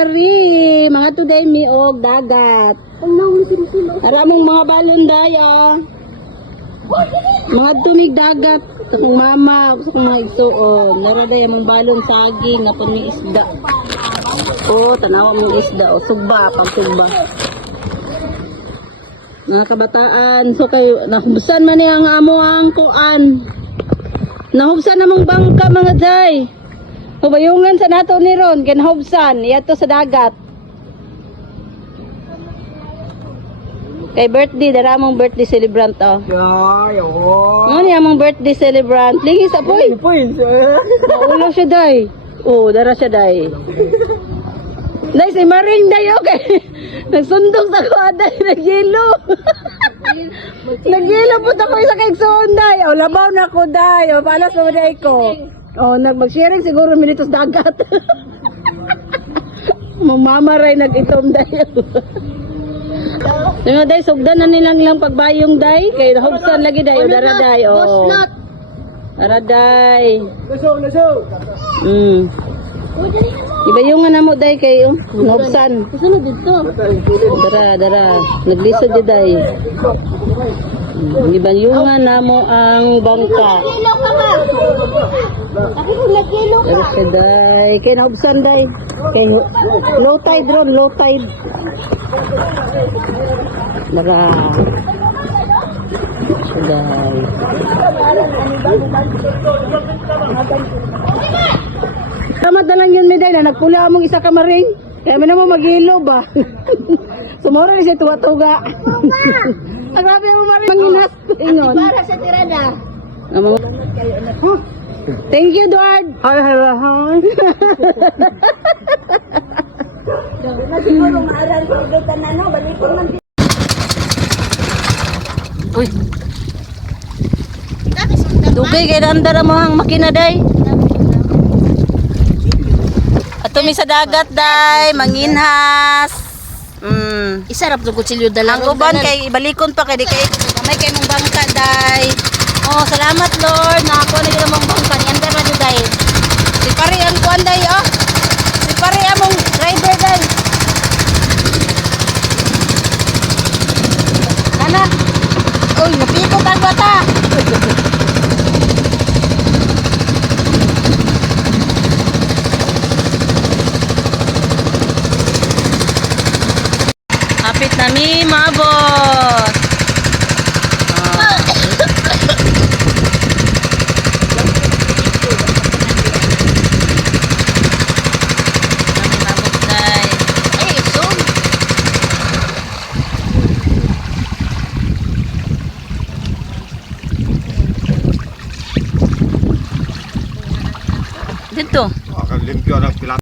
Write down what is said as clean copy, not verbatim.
pari. Mga today mi og dagat. Aramong mga balon day ah. Mga tumig dagat. Sa kong mama, sa kong mga igsoon. Naraday among balon saging na pang isda. Oh, tanawa mong isda. Oh, sugba, pagsugba. Mga kabataan, so kayo, nahubsan man ang amo ang kuan. Nahubsan namong bangka mga day. Hubayungan sa nato ni Ron, kinahubsan, yato sa dagat. Kay birthday, dara mong birthday celebrant oh. Ay, oo. Ano niya mong birthday celebrant? Lingis apoy. Maulo siya day. Oh, dara siya day. Day, si Maring day, okay. Nagsundog sa kuha day, nagyelo. Nagyelo po ako isa kay Exxon day. O, labaw na ko day. O, palas mo day ko. O, mag-sharing siguro minutos dagat. Mamamaray nag-itom day. Nga day, sugdan na nilang lang pagbayong day. Kay hubsan lagi day, o, dara day. O, dara day. Laso. Ibayungan na mo day kayo, nobsan. Kasunod dito. Dara. Naglisod di day. Ibayungan na mo ang bangka. Dara siya day. Kaya nobsan day. Kay low tide ron, low tide. Dara. Siya day. Tama na lang yun, Meday, na nagpula mong isa ka maring. Kaya mo naman mag-ilo ba? Sumura rin siya tuwa-tuga. Ang grabe ang maring manginas. Ingon. Para sa tirada. Thank you, Edward. Hi. Na siguro maaral ko kita na no, balik ko man. Uy. Dugay kay dandara mo ang makina, day. Tumi sa dagat day, manginhas. Isarap to kutsilyo dalang. Ang uban kay ibalikon pa kay di kay may kay mong bangka day. Oh, salamat Lord. Nakakuha na gyud mong bangka ni andar na day. Si pare ang kuan day oh. Si pare among driver day. Kana. Uy, napikot ang bata. Kapit nami maabot. Dito. Akan limpyo ng